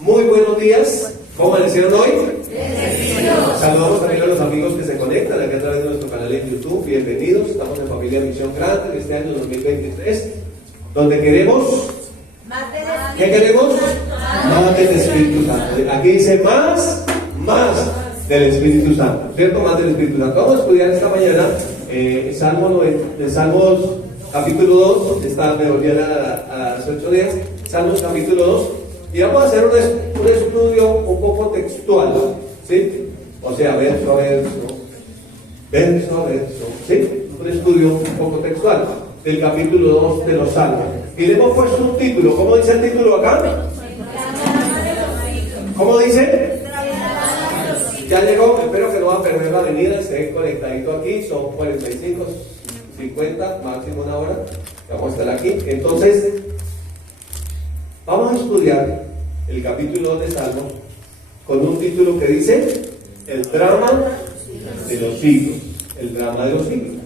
Muy buenos días. ¿Cómo amanecieron hoy? Saludamos también a los amigos que se conectan aquí a través de nuestro canal en YouTube. Bienvenidos. Estamos en Familia Misión Grande en este año 2023, donde queremos... ¿Qué queremos? Más del Espíritu Santo. Aquí dice más del Espíritu Santo, ¿cierto? Más del Espíritu Santo. Vamos a estudiar esta mañana Salmos capítulo 2. Está melodía a las 8:10. Salmos capítulo 2. Y vamos a hacer un estudio un poco textual, ¿sí? O sea, verso a verso, ¿sí? Un estudio un poco textual del capítulo 2 de los Salmos. Y le hemos puesto un título. ¿Cómo dice el título acá? ¿Cómo dice? Ya llegó. Espero que no va a perder la avenida. Esté conectadito aquí. Son 45, 50, máximo una hora. Vamos a estar aquí. Entonces, vamos a estudiar el capítulo 2 de Salmos con un título que dice el drama de los siglos. El drama de los siglos.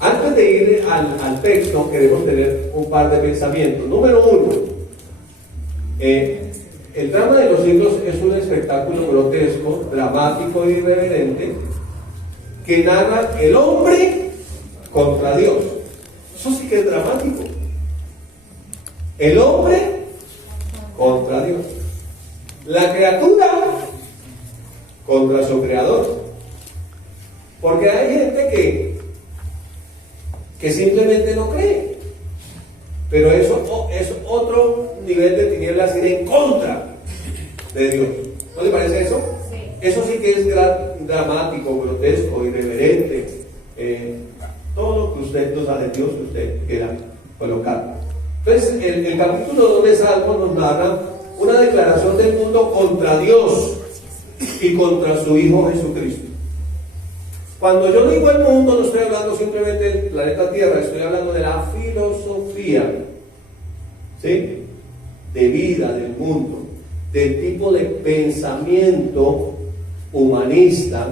Antes de ir al texto, queremos tener un par de pensamientos. Número uno, el drama de los siglos es un espectáculo grotesco, dramático e irreverente que narra el hombre contra Dios. Eso sí que es dramático. El hombre contra Dios. La criatura contra su creador. Porque hay gente que simplemente no cree. Pero eso es otro nivel de tinieblas, ir en contra de Dios. ¿No le parece eso? Sí. Eso sí que es dramático, grotesco, irreverente. Todo lo que usted, los adjetivos que usted quiera colocar. Entonces, el capítulo 2 de Salmos nos narra una declaración del mundo contra Dios y contra su Hijo Jesucristo. Cuando yo digo el mundo, no estoy hablando simplemente del planeta Tierra, estoy hablando de la filosofía, ¿sí?, de vida del mundo, del tipo de pensamiento humanista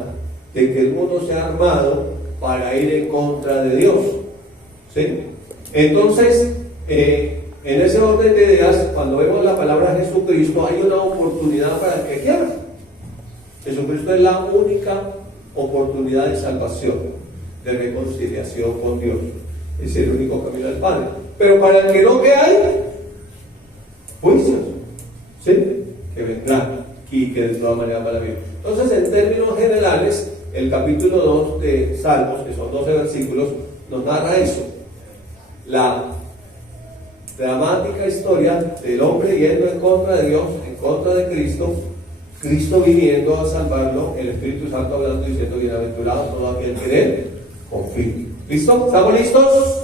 de que el mundo se ha armado para ir en contra de Dios, ¿sí? Entonces, en ese orden de ideas, cuando vemos la palabra Jesucristo, hay una oportunidad para el que quiera. Jesucristo es la única oportunidad de salvación, de reconciliación con Dios. Es el único camino al Padre. Pero para el que no, ¿qué hay? Juicios, ¿sí?, que vendrán y que de todas maneras van a venir. Entonces, en términos generales, el capítulo 2 de Salmos, que son 12 versículos, nos narra eso. La dramática historia del hombre yendo en contra de Dios, en contra de Cristo, Cristo viniendo a salvarlo, el Espíritu Santo hablando y diciendo: bienaventurado todo aquel que en él confía. ¿Listo? ¿Estamos listos?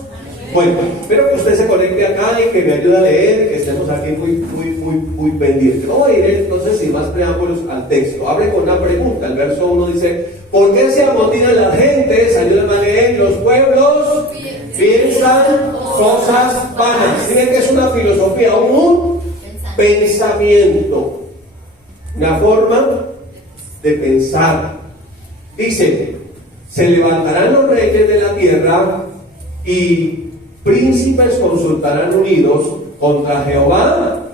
Bueno, espero que usted se conecte acá y que me ayude a leer, que estemos aquí muy pendientes. Vamos a ir entonces sin más preámbulos al texto. Abre con una pregunta. El verso 1 dice: ¿por qué se amotinan las gentes? Ayúdenme a leer. Los pueblos piensan cosas vanas. Miren que es una filosofía, un pensamiento, una forma de pensar. Dice: se levantarán los reyes de la tierra y príncipes consultarán unidos contra Jehová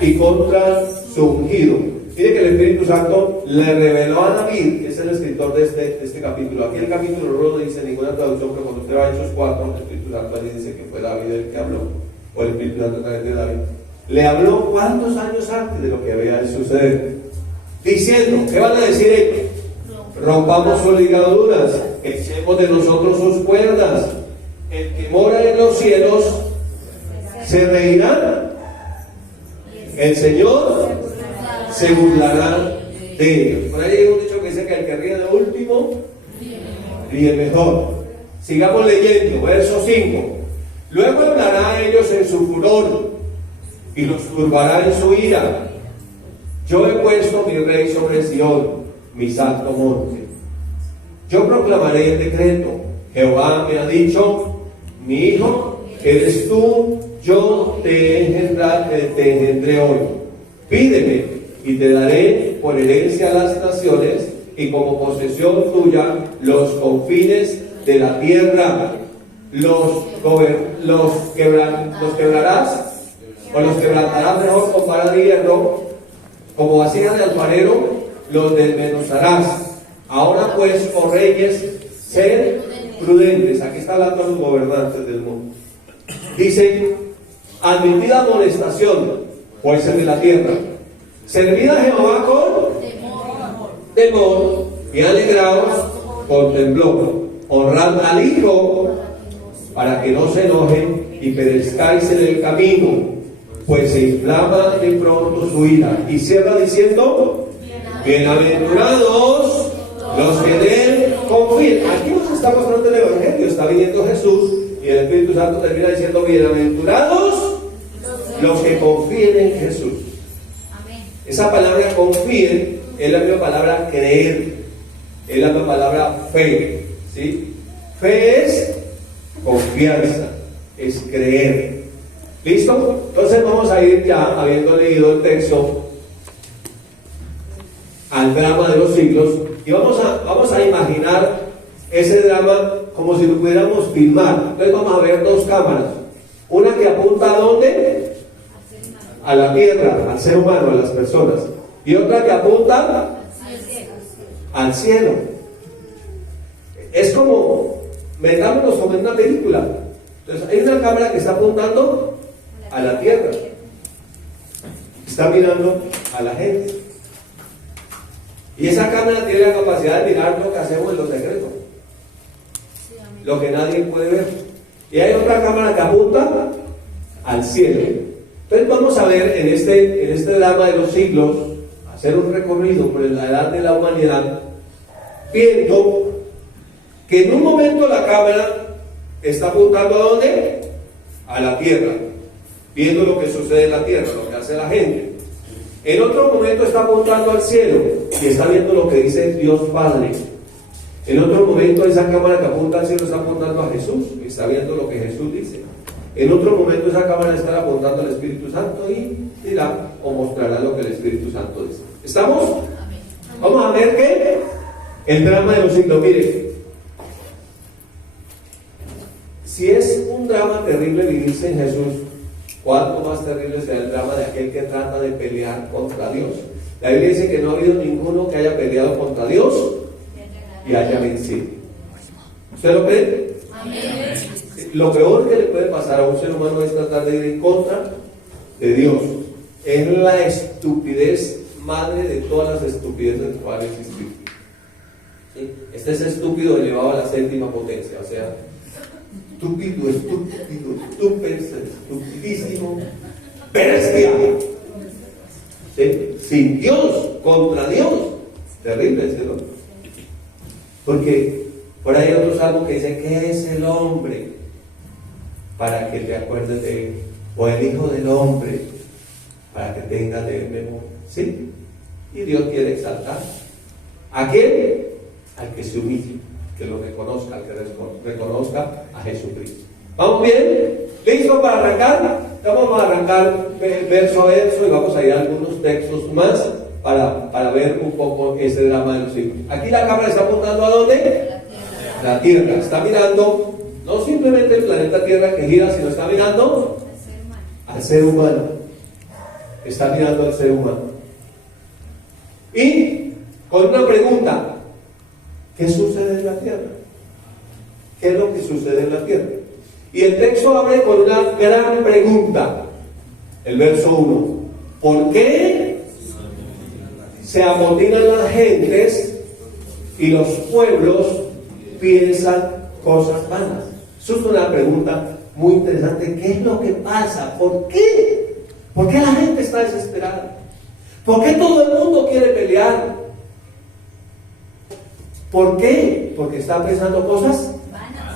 y contra su ungido. Mire que el Espíritu Santo le reveló a David, que es el escritor de este capítulo. Aquí el capítulo no lo dice ninguna traducción, pero cuando usted va a Hechos 4, el Espíritu Santo allí dice que fue David el que habló, o el Espíritu Santo a través de David. Le habló ¿cuántos años antes de lo que había de suceder? Diciendo: ¿qué van a decir ellos? Rompamos sus ligaduras, echemos de nosotros sus cuerdas. El que mora en los cielos se reirá. El Señor se burlará de ellos. Por ahí hay un dicho que dice que el que ríe de último ríe mejor. Sigamos leyendo, verso 5. Luego hablará a ellos en su furor y los turbará en su ira. Yo he puesto mi rey sobre Sión, mi santo monte. Yo proclamaré el decreto. Jehová me ha dicho: mi hijo eres tú, yo te engendré hoy. Pídeme y te daré por herencia a las naciones y como posesión tuya los confines de la tierra. Los quebrarás, o los quebrantarás mejor con vara de hierro, como vasija de alfarero los desmenuzarás. Ahora pues, oh reyes, sed prudentes. Aquí está hablando los gobernantes del mundo. Dice, admitid amonestación, jueces de la tierra. Servid a Jehová con temor y alegraos con temblor. Honrad al Hijo para que no se enoje y perezcáis en el camino, pues se inflama de pronto su ira. Y cierra diciendo, bienaventurados los que en él confían. Aquí nos está mostrando el Evangelio, está viniendo Jesús y el Espíritu Santo termina diciendo, bienaventurados los que confíen en Jesús. Esa palabra confíen es la misma palabra creer, es la misma palabra fe, ¿sí? Fe es confianza, es creer. ¿Listo? Entonces vamos a ir ya, habiendo leído el texto, al drama de los siglos, y vamos a imaginar ese drama como si lo pudiéramos filmar. Entonces vamos a ver dos cámaras, una que apunta ¿a dónde? A la tierra, al ser humano, a las personas, y otra que apunta al cielo. Es como, metámonos como en una película. Entonces hay una cámara que está apuntando a la tierra, está mirando a la gente, y esa cámara tiene la capacidad de mirar lo que hacemos en los secretos, lo que nadie puede ver. Y hay otra cámara que apunta al cielo. Entonces vamos a ver en este drama de los siglos, hacer un recorrido por la edad de la humanidad, viendo que en un momento la cámara está apuntando ¿a dónde? A la tierra, viendo lo que sucede en la tierra, lo que hace la gente. En otro momento está apuntando al cielo y está viendo lo que dice Dios Padre. En otro momento esa cámara que apunta al cielo está apuntando a Jesús y está viendo lo que Jesús dice. En otro momento esa cámara está apuntando al Espíritu Santo y dirá o mostrará lo que el Espíritu Santo dice. ¿Estamos? Vamos a ver que el drama de los siglos. Mire, si es un drama terrible vivirse en Jesús, ¿cuánto más terrible será el drama de aquel que trata de pelear contra Dios? La Biblia dice que no ha habido ninguno que haya peleado contra Dios y haya vencido. ¿Usted lo cree? Amén. Lo peor que le puede pasar a un ser humano es tratar de ir en contra de Dios. Es la estupidez madre de todas las estupideces que van a existir. ¿Sí? Este es estúpido elevado a la séptima potencia, o sea, estupidísimo, bestia. ¿Sí? Sin Dios, contra Dios. Terrible ese hombre. Porque por ahí hay otro salmo que dice, ¿qué es el hombre para que te acuerdes de él? O el hijo del hombre para que tengas de él memoria. ¿Sí? Y Dios quiere exaltar ¿a quién? Al que se humille, que lo reconozca, al que reconozca a Jesucristo. ¿Vamos bien? ¿Listo para arrancar? Vamos a arrancar verso a verso y vamos a ir a algunos textos más para ver un poco ese drama de los siglos. Aquí la cámara está apuntando ¿a dónde? La Tierra. Está mirando no simplemente el planeta Tierra que gira, sino está mirando al ser humano. Está mirando al ser humano. Y con una pregunta: ¿qué sucede en la Tierra? ¿Qué es lo que sucede en la Tierra? Y el texto abre con una gran pregunta. El verso 1. ¿Por qué se amotinan las gentes y los pueblos piensan cosas vanas? Eso es una pregunta muy interesante. ¿Qué es lo que pasa? ¿Por qué? ¿Por qué la gente está desesperada? ¿Por qué todo el mundo quiere pelear? ¿Por qué? Porque está pensando cosas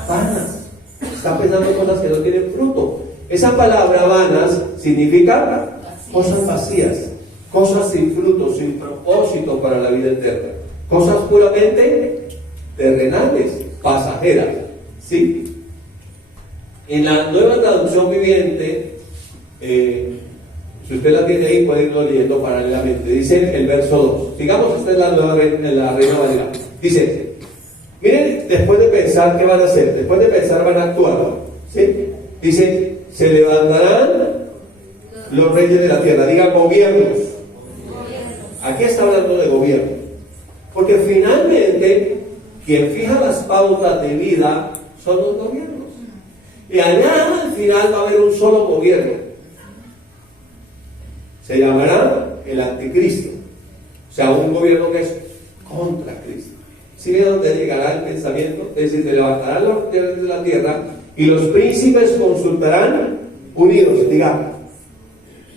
vanas. Está pensando cosas que no tienen fruto. Esa palabra vanas significa cosas vacías, cosas sin fruto, sin propósito para la vida eterna, cosas puramente terrenales, pasajeras. ¿Sí? En la Nueva Traducción Viviente, si usted la tiene ahí, puede irlo leyendo paralelamente. Dice el verso 2. Sigamos, esta es la Reina Valera. Dice: miren, después de pensar, ¿qué van a hacer? Después de pensar, van a actuar. ¿Sí? Dice: se levantarán los reyes de la tierra. Digan gobiernos. Aquí está hablando de gobierno. Porque finalmente, quien fija las pautas de vida son los gobiernos. Y allá al final va a haber un solo gobierno. Se llamará el anticristo. O sea, un gobierno que es contra Cristo. ¿Sí ve dónde llegará el pensamiento? Es decir, se levantarán los gobiernos de la tierra y los príncipes consultarán unidos. Diga.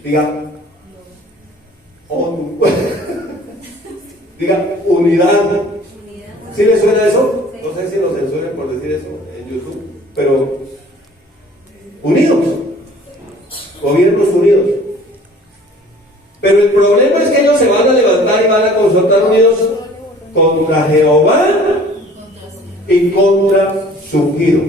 Diga, unidad. ¿Sí le suena eso? No sé si nos censuren por decir eso en YouTube, pero unidos, gobiernos unidos. Pero el problema es que ellos se van a levantar y van a consultar unidos contra Jehová y contra su ungido.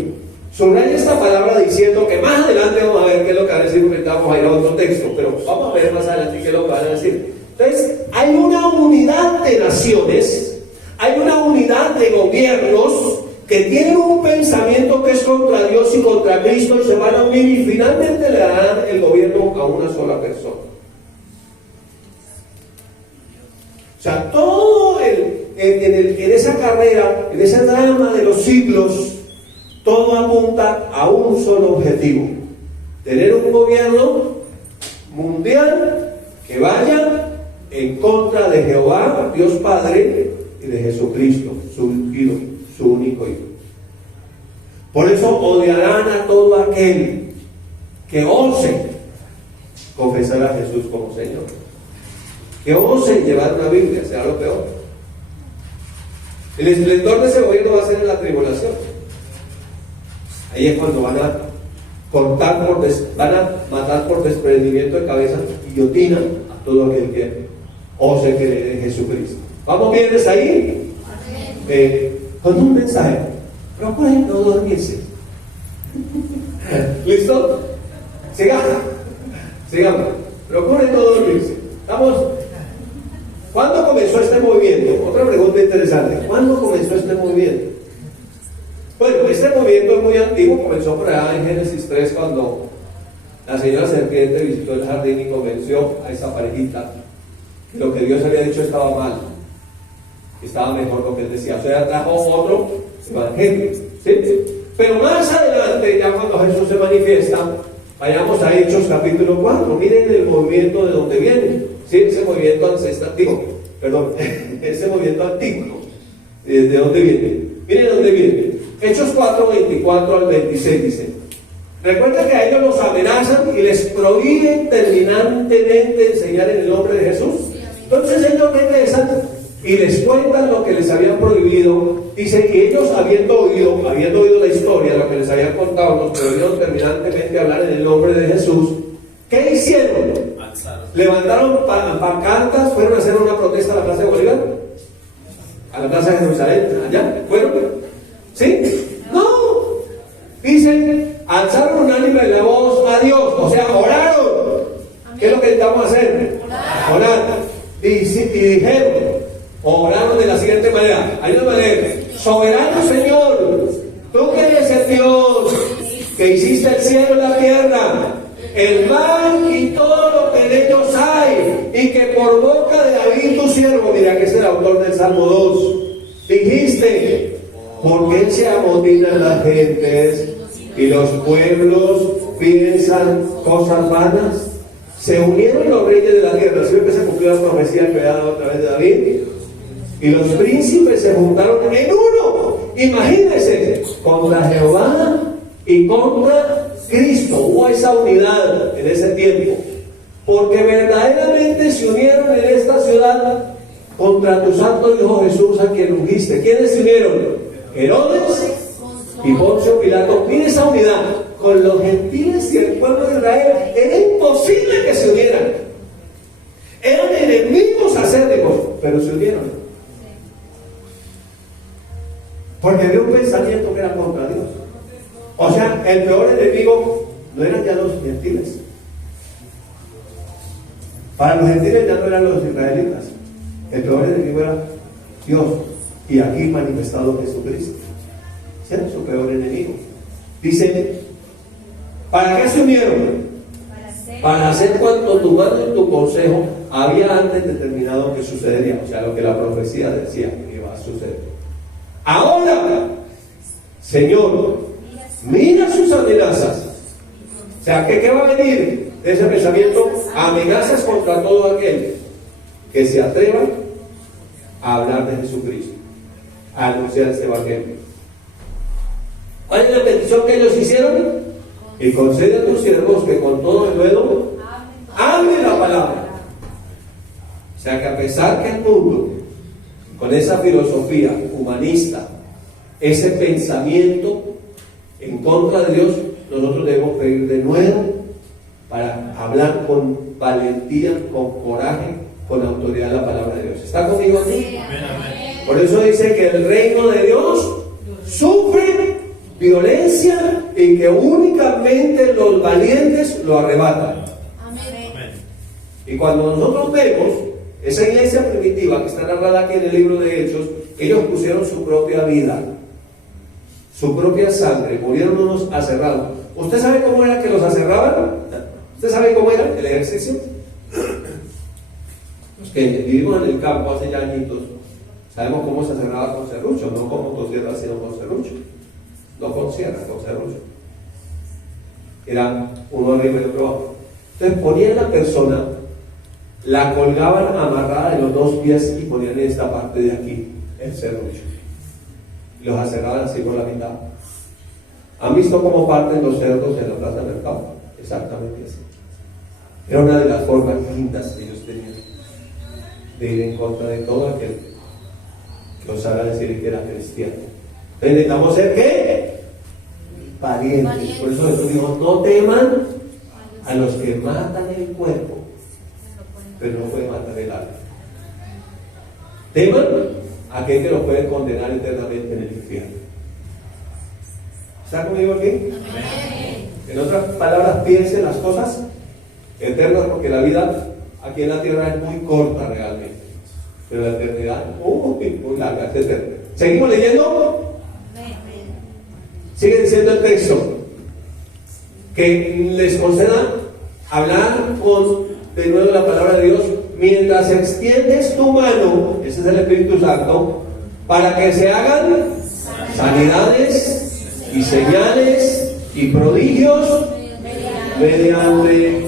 Subraya esta palabra diciendo que más adelante vamos a ver qué es lo que va a decir, porque vamos a ir a otro texto, pero vamos a ver más adelante qué es lo que van a decir. Entonces, hay una unidad de naciones, hay una unidad de gobiernos que tienen un pensamiento que es contra Dios y contra Cristo y se van a unir y finalmente le darán el gobierno a una sola persona. O sea, todo en esa carrera, en ese drama de los siglos, todo apunta a un solo objetivo: tener un gobierno mundial que vaya en contra de Jehová, Dios Padre, y de Jesucristo, su ungido, su único Hijo. Por eso odiarán a todo aquel que ose confesar a Jesús como Señor, que ose llevar una Biblia, será lo peor. El esplendor de ese gobierno va a ser en la tribulación. Ahí es cuando van a cortar van a matar por desprendimiento de cabeza, guillotina a todo aquel que ose creer en Jesucristo. ¿Vamos bien hasta ahí? Con un mensaje: procuren no dormirse. ¿Listo? Sigamos. Procuren no dormirse. ¿Cuándo comenzó este movimiento? Otra pregunta interesante: ¿cuándo comenzó este movimiento? Bueno, este movimiento es muy antiguo, comenzó por allá en Génesis 3, cuando la señora serpiente visitó el jardín y convenció a esa parejita que lo que Dios había dicho estaba mal, que estaba mejor lo que él decía. O sea, trajo otro evangelio, ¿sí? Pero más adelante, ya cuando Jesús se manifiesta, vayamos a Hechos capítulo 4, miren el movimiento de donde viene, ¿sí? Ese movimiento ancestral, ese movimiento antiguo, ¿de dónde viene? Miren de dónde viene. Hechos 4, 24 al 26 dice: recuerda que a ellos los amenazan y les prohíben terminantemente enseñar en el nombre de Jesús. Entonces ellos regresan y les cuentan lo que les habían prohibido. Dice que ellos, habiendo oído la historia, lo que les habían contado, los prohibieron terminantemente hablar en el nombre de Jesús. ¿Qué hicieron? Levantaron pancartas, fueron a hacer una protesta a la Plaza de Bolívar, a la Plaza de Jerusalén, allá, ¿fueron? ¿Sí? No. Dicen, alzaron unánime la voz a Dios, o sea, oraron. ¿Qué es lo que necesitamos hacer? Orar. Y dijeron, oraron de la siguiente manera: hay una manera: soberano Señor, tú que eres el Dios que hiciste el cielo y la tierra, el mar y todo lo que en ellos hay, y que por boca de David tu siervo, mira que es el autor del Salmo 2, dijiste: ¿por qué se amotinan las gentes y los pueblos piensan cosas vanas? Se unieron los reyes de la tierra. ¿Sí ve que se cumplió la profecía que había dado a través de David? Y los príncipes se juntaron en uno, imagínense, contra Jehová y contra Cristo. Hubo esa unidad en ese tiempo, porque verdaderamente se unieron en esta ciudad contra tu santo Hijo Jesús, a quien ungiste. ¿Quiénes se unieron? Herodes y Poncio Pilato. Mire esa unidad. Con los gentiles y el pueblo de Israel era imposible que se unieran. Eran enemigos acérrimos, pero se unieron. Porque había un pensamiento que era contra Dios. O sea, el peor enemigo no eran ya los gentiles. Para los gentiles ya no eran los israelitas. El peor enemigo era Dios. Y aquí manifestado Jesucristo. Ese era su peor enemigo. Dice: ¿para qué se unieron? Para ser para hacer cuanto tu mano y tu consejo había antes determinado que sucedería, o sea, lo que la profecía decía que iba a suceder. Ahora, Señor, mira sus amenazas. O sea, ¿qué va a venir de ese pensamiento? Amenazas contra todo aquel que se atreva a hablar de Jesucristo, a anunciar ese evangelio. ¿Cuál es la petición que ellos hicieron? Y concede a tus siervos que con todo el denuedo hablen la palabra. O sea que a pesar que el mundo, con esa filosofía humanista, ese pensamiento en contra de Dios, nosotros debemos pedir de nuevo para hablar con valentía, con coraje, con autoridad la palabra de Dios. ¿Está conmigo aquí? Por eso dice que el reino de Dios sufre violencia y que únicamente los valientes lo arrebatan. Amén. Y cuando nosotros vemos esa iglesia primitiva que está narrada aquí en el libro de Hechos, ellos pusieron su propia vida, su propia sangre, murieron unos aserrados. ¿Usted sabe cómo era que los aserraban? ¿Usted sabe cómo era el ejercicio? Los que vivimos en el campo hace ya añitos, sabemos cómo se aserraba con serrucho, no con motosierra, sino con serrucho. No con sierra, con serrucho. Era uno arriba y otro abajo. Entonces ponían la persona, la colgaban amarrada en los dos pies y ponían en esta parte de aquí el serrucho. Y los aserraban así por la mitad. ¿Han visto cómo parten los cerdos en la plaza del mercado? Exactamente así. Era una de las formas lindas que ellos tenían de ir en contra de todo aquel que osara decir que era cristiano. Entonces necesitamos ser ¿qué? Valientes. Por eso Jesús dijo, no teman a los que matan el cuerpo, pero no pueden matar el alma. Teman a aquel que los puede condenar eternamente en el infierno. ¿Está conmigo aquí? En otras palabras, piensen las cosas eternas, porque la vida aquí en la tierra es muy corta realmente, pero la eternidad muy larga, es eterna. ¿Seguimos leyendo? Sigue diciendo el texto que les conceda hablar de nuevo la palabra de Dios mientras extiendes tu mano, ese es el Espíritu Santo, para que se hagan sanidades y señales y prodigios mediante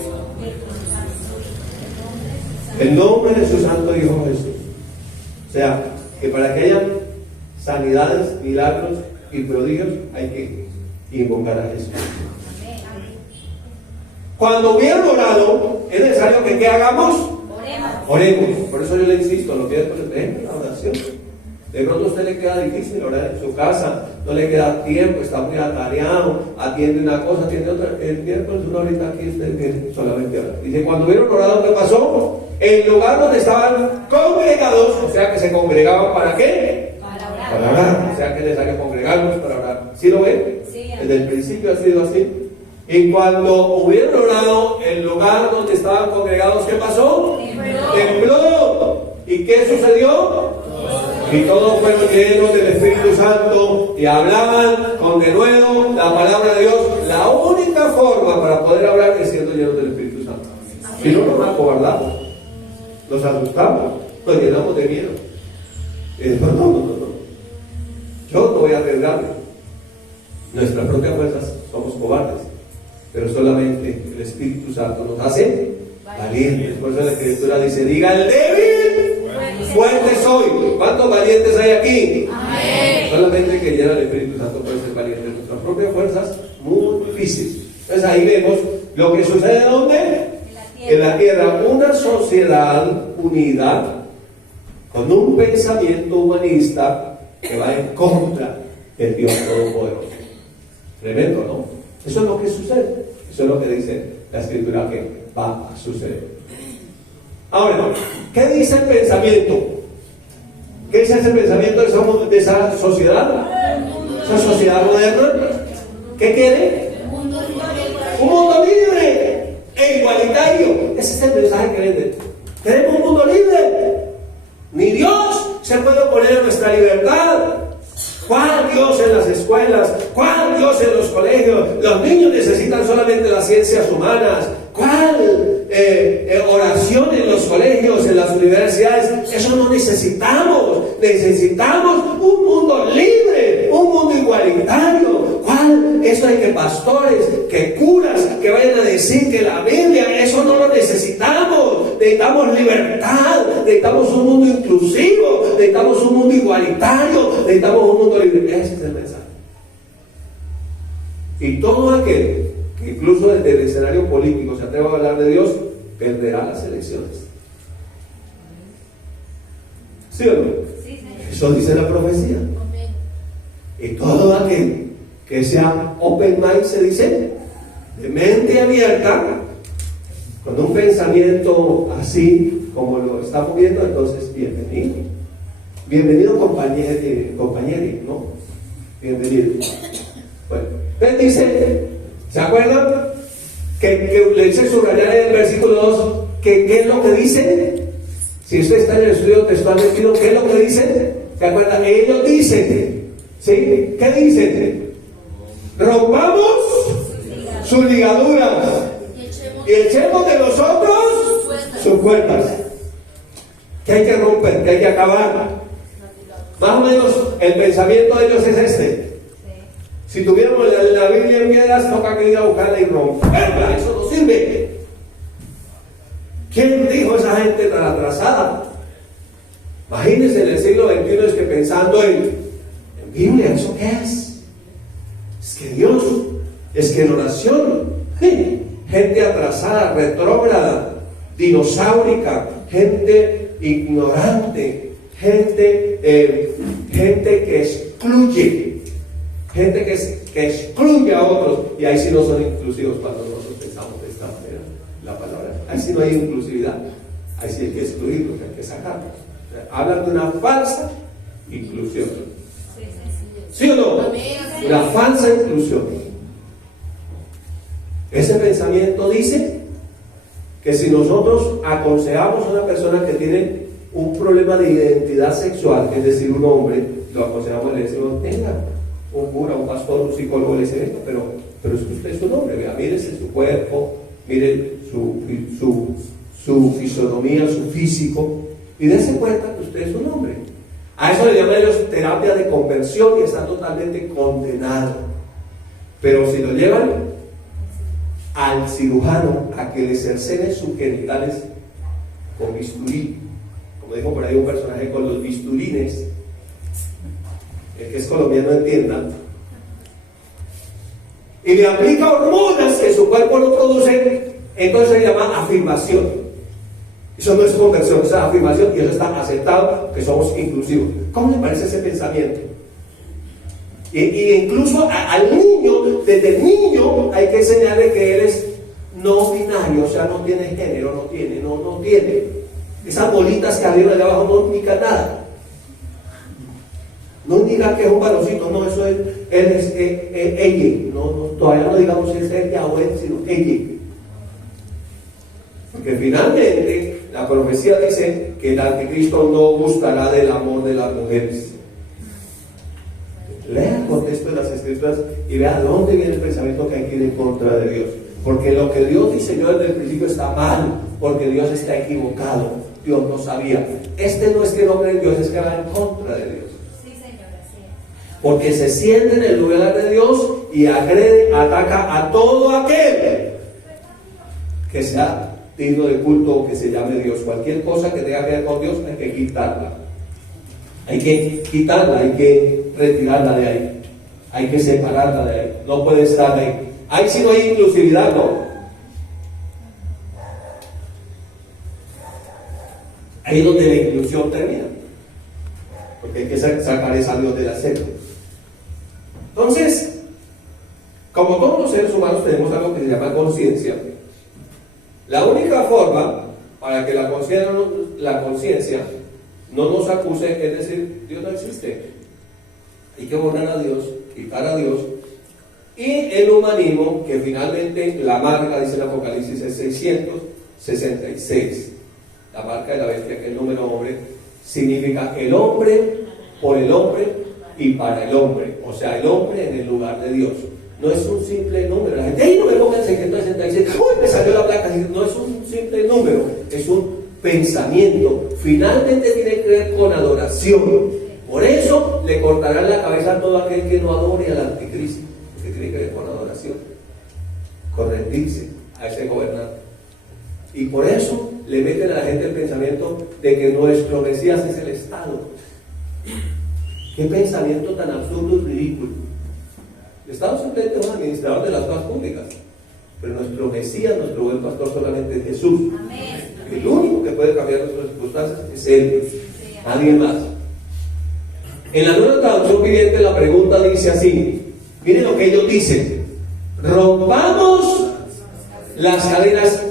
el nombre de su santo Hijo Jesús. O sea, que para que haya sanidades, milagros y prodigios hay que invocar a Jesús. Cuando hubieran orado, es necesario que ¿qué hagamos? Oremos. Por eso yo le insisto, lo que es la oración. De pronto a usted le queda difícil orar en su casa, no le queda tiempo, está muy atareado, atiende una cosa, atiende otra. El miércoles una horita aquí usted tiene solamente orar. Dice, cuando hubieron orado, ¿qué pasó? El lugar donde estaban congregados, o sea que se congregaban ¿para qué? Para orar. O sea que es necesario congregarnos para orar. ¿Sí lo ven? Sí. Desde el principio ha sido así. Y cuando hubieron orado, el lugar donde estaban congregados, ¿qué pasó? Tembló. ¿Y qué sucedió? Y todos fueron llenos del Espíritu Santo y hablaban con denuedo la palabra de Dios. La única forma para poder hablar es siendo llenos del Espíritu Santo. Si no, nos acobardamos, nos asustamos, nos llenamos de miedo. No. Yo no voy a arriesgarme. Nuestras propias fuerzas somos cobardes, pero solamente el Espíritu Santo nos hace valientes. Por eso la Escritura dice, diga el débil, fuerte soy. ¿Cuántos valientes hay aquí? Amén. Solamente que llena el Espíritu Santo puede ser valiente. Nuestras propias fuerzas, muy difícil. Entonces ahí vemos lo que sucede ¿dónde? En la tierra. Una sociedad unida con un pensamiento humanista que va en contra del Dios Todopoderoso. Tremendo, ¿no? Eso es lo que sucede. Eso es lo que dice la Escritura que va a suceder. Ahora, ¿qué dice el pensamiento? ¿Qué dice ese pensamiento de esa sociedad? Esa sociedad moderna. ¿Qué quiere? Un mundo libre e igualitario. Ese es el mensaje que venden. Queremos un mundo libre. Ni Dios se puede oponer a nuestra libertad. ¿Cuál Dios en las escuelas? ¿Cuál Dios en los colegios? Los niños necesitan solamente las ciencias humanas. ¿Cuál oración en los colegios, en las universidades? Eso no necesitamos. Necesitamos un mundo libre, un mundo igualitario. ¿Cuál? Eso de que pastores, que curas, que vayan a decir que la Biblia, eso no lo necesitamos. Necesitamos libertad, necesitamos un mundo inclusivo, necesitamos un mundo igualitario, necesitamos un mundo libre. Ese es el mensaje. Y todo aquel que incluso desde el escenario político se atreva a hablar de Dios, perderá las elecciones. ¿Sí o no? Sí, eso dice la profecía. Y todo aquel que sea open mind, se dice, de mente abierta, con un pensamiento así como lo estamos viendo, entonces bienvenido. Bienvenido compañero, ¿no? Bienvenido. Bueno, entonces dice, ¿se acuerdan? Que le hice subrayar en el versículo 2, que ¿qué es lo que dice? Si usted está en el estudio textual metido, ¿qué es lo que dice? ¿Se acuerdan? Ellos dicen, ¿sí? ¿Qué dicen? Rompamos sus ligaduras y echemos de nosotros sus cuerdas. ¿Qué hay que romper? ¿Qué hay que acabar? Más o menos el pensamiento de ellos es este. Si tuviéramos la Biblia en piedras, toca que ir a buscarla y romperla. Eso no sirve. ¿Quién dijo esa gente tan atrasada? Imagínense en el siglo XXI es que pensando en Biblia, ¿eso qué es? Es que Dios, es que en oración, gente atrasada, retrógrada, dinosaurica, gente ignorante, gente que excluye. Gente que excluye a otros, y ahí sí no son inclusivos cuando nosotros pensamos de esta manera la palabra. Ahí sí no hay inclusividad, ahí sí hay que excluirlos, hay que sacarlos. O sea, hablan de una falsa inclusión. ¿Sí o no? Una falsa inclusión. Ese pensamiento dice que si nosotros aconsejamos a una persona que tiene un problema de identidad sexual, es decir, un hombre, lo aconsejamos y le decimos, tenga un cura, un pastor, un psicólogo, le dice, pero es que usted es un hombre, vea, mírese su cuerpo, mire su fisonomía, su físico, y dése cuenta que usted es un hombre. A eso le llaman ellos terapia de conversión y está totalmente condenado. Pero si lo llevan al cirujano a que le cercene sus genitales con bisturí, como dijo por ahí un personaje, con los bisturines, el que es colombiano entienda, y le aplica hormonas que su cuerpo no produce, entonces se llama afirmación. Eso no es conversión, eso es afirmación, y eso está aceptado, que somos inclusivos. ¿Cómo le parece ese pensamiento? Y incluso al niño, desde el niño hay que enseñarle que él es no binario, o sea, no tiene género, no tiene. Esas bolitas que arriba y abajo no indican nada. No indica que es un varoncito, no, eso es, él es ella. No, todavía no digamos si es ella o él, sino ella. Porque finalmente la profecía dice que el anticristo no gustará del amor de las mujeres. Lea el contexto de las escrituras y vea dónde viene el pensamiento que hay que ir en contra de Dios. Porque lo que Dios diseñó desde el principio está mal, porque Dios está equivocado. Dios no sabía. No es que no cree en Dios, es que va en contra de Dios. Sí, señor, así es. Porque se siente en el lugar de Dios y agrede, ataca a todo aquel que sea digno de culto o que se llame Dios. Cualquier cosa que tenga que ver con Dios hay que quitarla. Hay que quitarla, hay que retirarla de ahí. Hay que separarla de ahí. No puede estar ahí. Ahí sí no hay inclusividad, ¿no? Ahí es donde la inclusión termina. Porque hay que sacar esa Dios de la secta. Entonces, como todos los seres humanos tenemos algo que se llama conciencia. La única forma para que la conciencia no nos acuse es decir, Dios no existe. Hay que borrar a Dios, quitar a Dios. Y el humanismo, que finalmente la marca, dice el Apocalipsis, es 666. La marca de la bestia, que es el número hombre, significa el hombre, por el hombre y para el hombre. O sea, el hombre en el lugar de Dios. no es un simple número. La gente, ¡ay, no me pongan 666! ¡Uy, me salió la placa! No es un simple número, es un pensamiento. Finalmente tiene que ver con adoración. Por eso le cortarán la cabeza a todo aquel que no adore al anticristo, que tiene que ver con adoración, con rendirse a ese gobernante. Y por eso le meten a la gente el pensamiento de que nuestro Mesías es el Estado. Qué pensamiento tan absurdo y ridículo. El Estado simplemente es un administrador de las cosas públicas, pero nuestro Mesías, nuestro buen pastor, solamente es Jesús. Amén. El único que puede cambiar nuestras circunstancias es Él, nadie más. En la Nueva Traducción Viviente la pregunta dice así, miren lo que ellos dicen: rompamos las cadenas,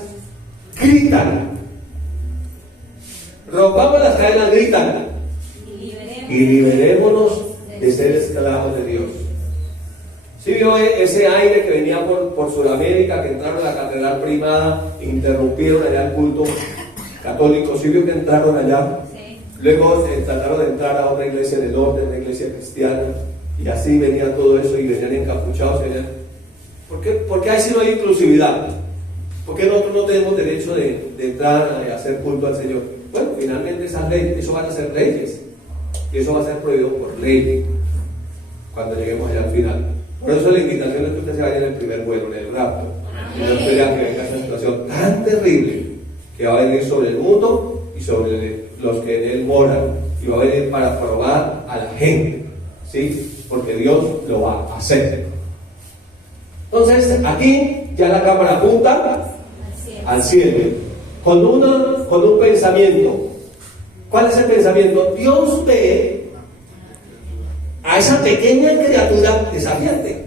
gritan. Rompamos las cadenas, gritan. Y liberémonos de ser esclavos de Dios. ¿Sí vio ese aire que venía por Sudamérica, que entraron a la Catedral Primada, interrumpieron allá el culto católico? ¿Sí vio que entraron allá? Sí. Luego trataron de entrar a otra iglesia del norte, una iglesia cristiana, y así venía todo eso, y venían encapuchados. ¿Por qué así no hay inclusividad? ¿Por qué nosotros no tenemos derecho de entrar a hacer culto al Señor? Bueno, finalmente esas leyes, eso van a ser leyes, y eso va a ser prohibido por ley cuando lleguemos allá al final. Por eso la invitación es que usted se vaya en el primer vuelo, en el rapto, y no espera que venga esa situación tan terrible que va a venir sobre el mundo y sobre los que en él moran, y va a venir para probar a la gente, ¿sí? Porque Dios lo va a hacer. Entonces aquí ya la cámara apunta al cielo, con un pensamiento. ¿Cuál es el pensamiento? Dios ve a esa pequeña criatura desafiante.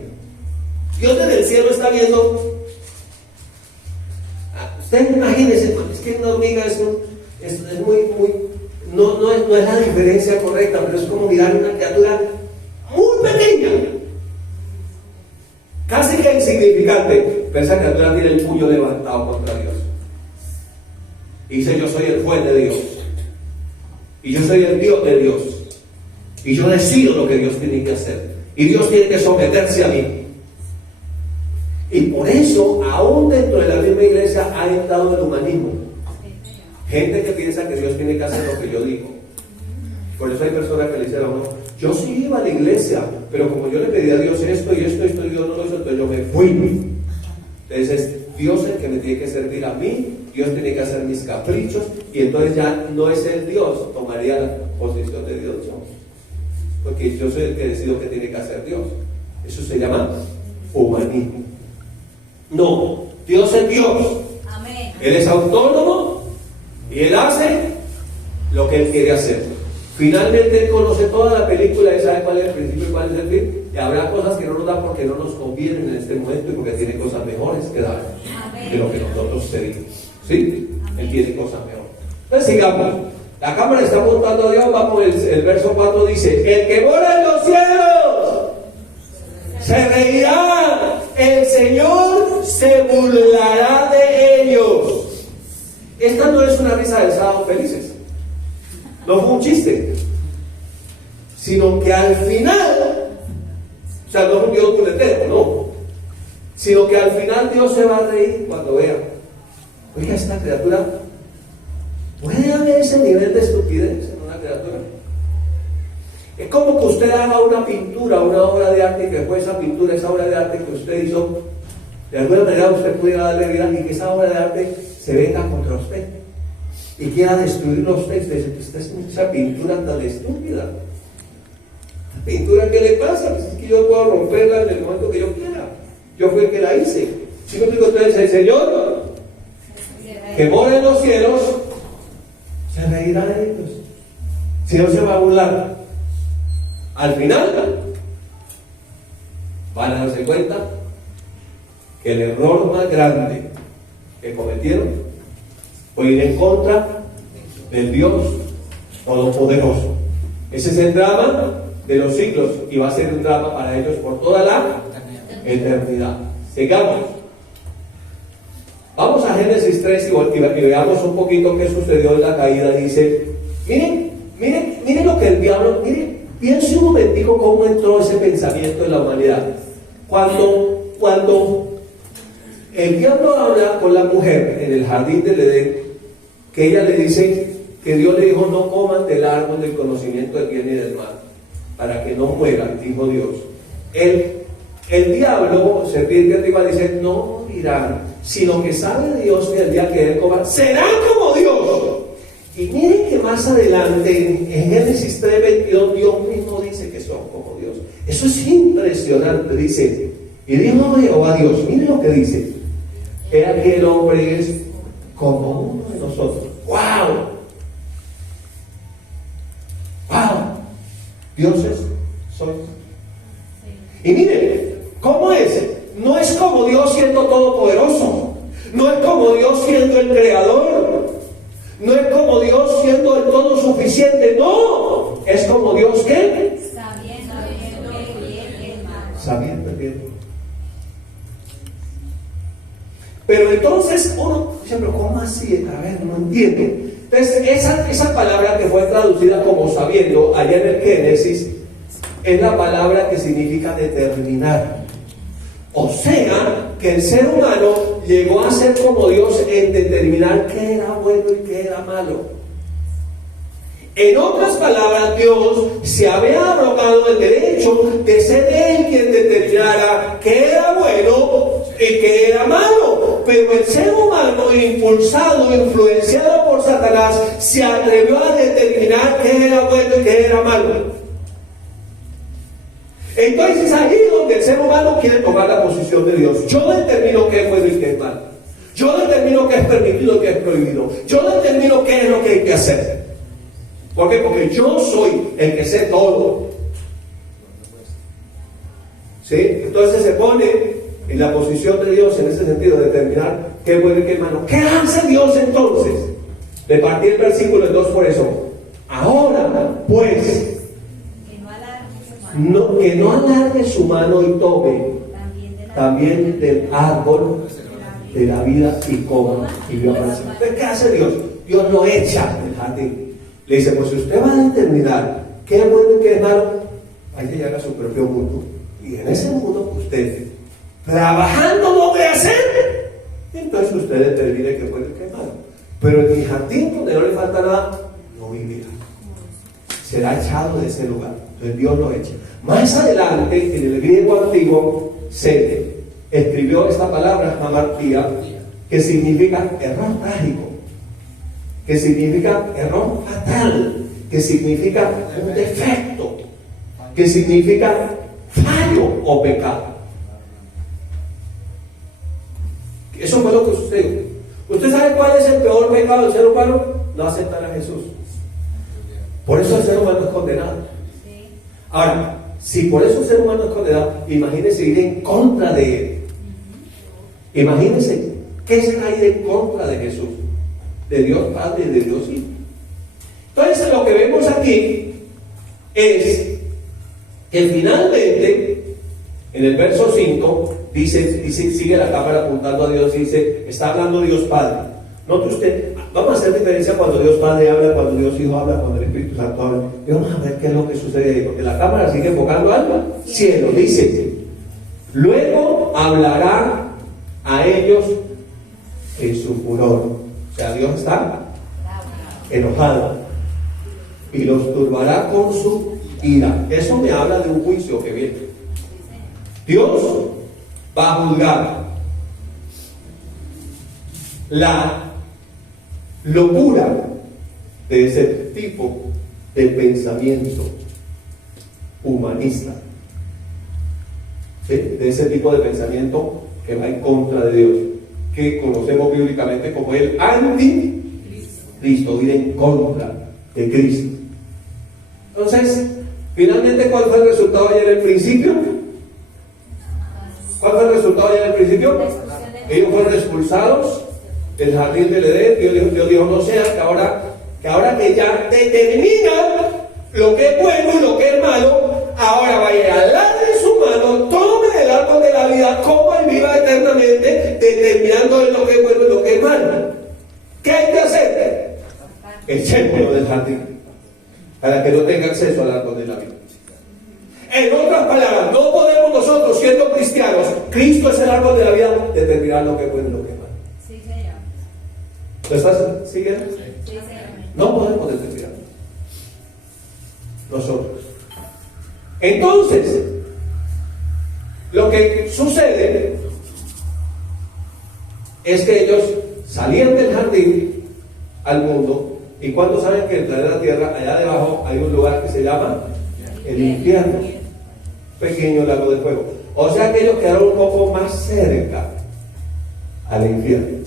Dios desde el cielo está viendo. Usted imagínese, es que una hormiga es muy, no es la diferencia correcta, pero es como mirar una criatura muy pequeña, casi que insignificante, pero esa criatura tiene el puño levantado contra Dios y dice: yo soy el juez de Dios, y yo soy el Dios de Dios, y yo decido lo que Dios tiene que hacer, y Dios tiene que someterse a mí. Y por eso, aún dentro de la misma iglesia ha entrado el humanismo. Gente que piensa que Dios tiene que hacer lo que yo digo. Por eso hay personas que le dicen a uno: yo sí iba a la iglesia, pero como yo le pedí a Dios esto y esto, Dios no lo hizo, entonces yo me fui. Entonces es Dios el que me tiene que servir a mí, Dios tiene que hacer mis caprichos, y entonces ya no es el Dios, tomaría la posición de Dios yo, porque yo soy el que decido qué tiene que hacer Dios. Eso se llama humanismo. No, Dios es Dios. Amén. Él es autónomo y Él hace lo que Él quiere hacer. Finalmente Él conoce toda la película y sabe cuál es el principio y cuál es el fin. Y habrá cosas que no nos dan porque no nos convienen en este momento y porque tiene cosas mejores que dar de lo que nosotros pedimos. ¿Sí? Él tiene cosas mejores. Entonces sigamos. La cámara está apuntando a Dios. Vamos, el verso 4 dice: el que mora en los cielos se reirá, el Señor se burlará de ellos. Esta no es una risa del sábado felices, no fue un chiste, sino que al final, o sea, no es un Dios puletero, no, sino que al final Dios se va a reír cuando vea: oiga, esta criatura, ¿puede haber ese nivel de estupidez en una criatura? Es como que usted haga una pintura, una obra de arte, y que después esa pintura, esa obra de arte que usted hizo, de alguna manera usted pudiera darle vida, y que esa obra de arte se venga contra usted y quiera destruirlo a usted. Usted es esa pintura tan estúpida. ¿La pintura qué le pasa? Pues es que yo puedo romperla en el momento que yo quiera. Yo fui el que la hice. Si no digo, entonces el Señor que mora en los cielos se reirá de ellos. Si no, se va a burlar. Al final van a darse cuenta que el error más grande que cometieron fue ir en contra del Dios Todopoderoso. Ese es el drama de los siglos y va a ser un drama para ellos por toda la eternidad. Sigamos. Vamos a Génesis 3 y veamos un poquito qué sucedió en la caída. Dice: miren lo que el diablo, piense un momentico cómo entró ese pensamiento en la humanidad. Cuando el diablo habla con la mujer en el jardín del Edén, que ella le dice que Dios le dijo: no coman del árbol del conocimiento del bien y del mal, para que no mueran, dijo Dios. El diablo, serpiente antigua, dice: no morirán, sino que sabe Dios que el día que él coma serán como Dios. Y miren que más adelante en Génesis 3:22 Dios mismo dice que son como Dios. Eso es impresionante. Dice: y dijo Jehová Dios, miren lo que dice: he aquí el hombre es como uno de nosotros. ¡Wow! ¡Wow! Dioses son. Y miren, ¿cómo es? No es como Dios siendo todopoderoso. No es como Dios siendo el creador. No es como Dios siendo el todo suficiente. No, es como Dios ¿qué? Sabiendo el bien y el mal. Sabiendo el bien. Pero entonces uno dice: pero ¿cómo así? A ver, no entiendo. Entonces esa palabra que fue traducida como sabiendo allá en el Génesis es la palabra que significa determinar. O sea, que el ser humano llegó a ser como Dios en determinar qué era bueno y qué era malo. En otras palabras, Dios se había abrogado el derecho de ser Él quien determinara qué era bueno y qué era malo. Pero el ser humano, impulsado, influenciado por Satanás, se atrevió a determinar qué era bueno y qué era malo. Entonces ahí es donde el ser humano quiere tomar la posición de Dios. Yo determino qué es bueno y qué es malo. Yo determino qué es permitido y qué es prohibido. Yo determino qué es lo que hay que hacer. ¿Por qué? Porque yo soy el que sé todo. ¿Sí? Entonces se pone en la posición de Dios en ese sentido, de determinar qué es bueno y qué es malo. ¿Qué hace Dios entonces? Le partí el versículo en dos por eso. Ahora, pues, que no alargue su mano y tome también del árbol de la vida y coma y viva para siempre. Entonces, ¿qué hace Dios? Dios lo echa del jardín. Le dice: pues si usted va a determinar qué es bueno y qué es malo, hay que llegar a su propio mundo. Y en ese mundo usted, trabajando donde hacer, entonces usted determine qué es bueno y qué es malo. Pero en mi jardín, donde no le falta nada, no vivirá. Será echado de ese lugar. Entonces Dios lo echa. Más adelante, en el griego antiguo, se escribió esta palabra, hamartía, que significa error trágico, que significa error fatal, que significa un defecto, que significa fallo o pecado. Eso fue lo que sucedió. ¿Usted sabe cuál es el peor pecado del ser humano? No aceptar a Jesús. Por eso el ser humano es condenado. Ahora, si por eso el ser humano es condenado, imagínese ir en contra de él. Imagínese qué será ir en contra de Jesús, de Dios Padre y de Dios Hijo. Entonces lo que vemos aquí es que finalmente en el verso 5 dice, sigue la cámara apuntando a Dios, dice, está hablando Dios Padre. Note usted, vamos a hacer diferencia cuando Dios Padre habla, cuando Dios Hijo habla, cuando el Espíritu Santo habla. Y vamos a ver qué es lo que sucede ahí, porque la cámara sigue enfocando al cielo. Dice: luego hablará a ellos en su furor. O sea, Dios está enojado y los turbará con su ira. Eso me habla de un juicio que viene. Dios va a juzgar la locura de ese tipo de pensamiento humanista, ¿sí? De ese tipo de pensamiento que va en contra de Dios, que conocemos bíblicamente como el anticristo, ir en contra de Cristo. Entonces, finalmente, ¿cuál fue el resultado allá en el principio? ¿Cuál fue el resultado allá en el principio? Ellos fueron expulsados del jardín del Edén. Dios dijo: no sea que ahora que ya determinan lo que es bueno y lo que es malo, ahora vaya a alargue su mano, tome el árbol de la vida, coma y viva eternamente, determinando lo que es bueno y lo que es malo. ¿Qué hay que hacer? Echémoslo del jardín, para que no tenga acceso al árbol de la vida. En otras palabras, no podemos nosotros, siendo cristianos, Cristo es el árbol de la vida, determinar lo que es bueno y lo que es malo. Sí, Señor. ¿Lo estás siguiendo? Sí, Señor. No podemos determinar nosotros. Entonces, lo que sucede es que ellos salían del jardín al mundo, y cuando saben que en el planeta Tierra, allá debajo, hay un lugar que se llama el infierno, pequeño lago de fuego. O sea que ellos quedaron un poco más cerca al infierno.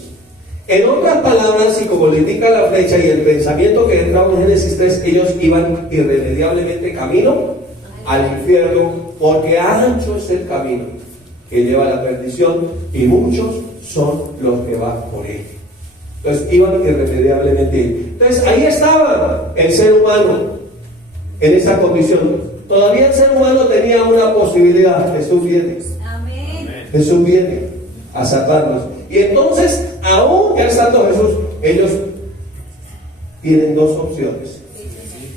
En otras palabras, y como le indica la flecha y el pensamiento que entraba en Génesis 3, ellos iban irremediablemente camino al infierno, porque ancho es el camino que lleva a la perdición y muchos son los que van por él. Entonces iban irremediablemente. Entonces ahí estaba el ser humano en esa condición. Todavía el ser humano tenía una posibilidad. Jesús viene. Amén. Jesús viene a salvarnos. Y entonces, aún ya estando Jesús, ellos tienen dos opciones: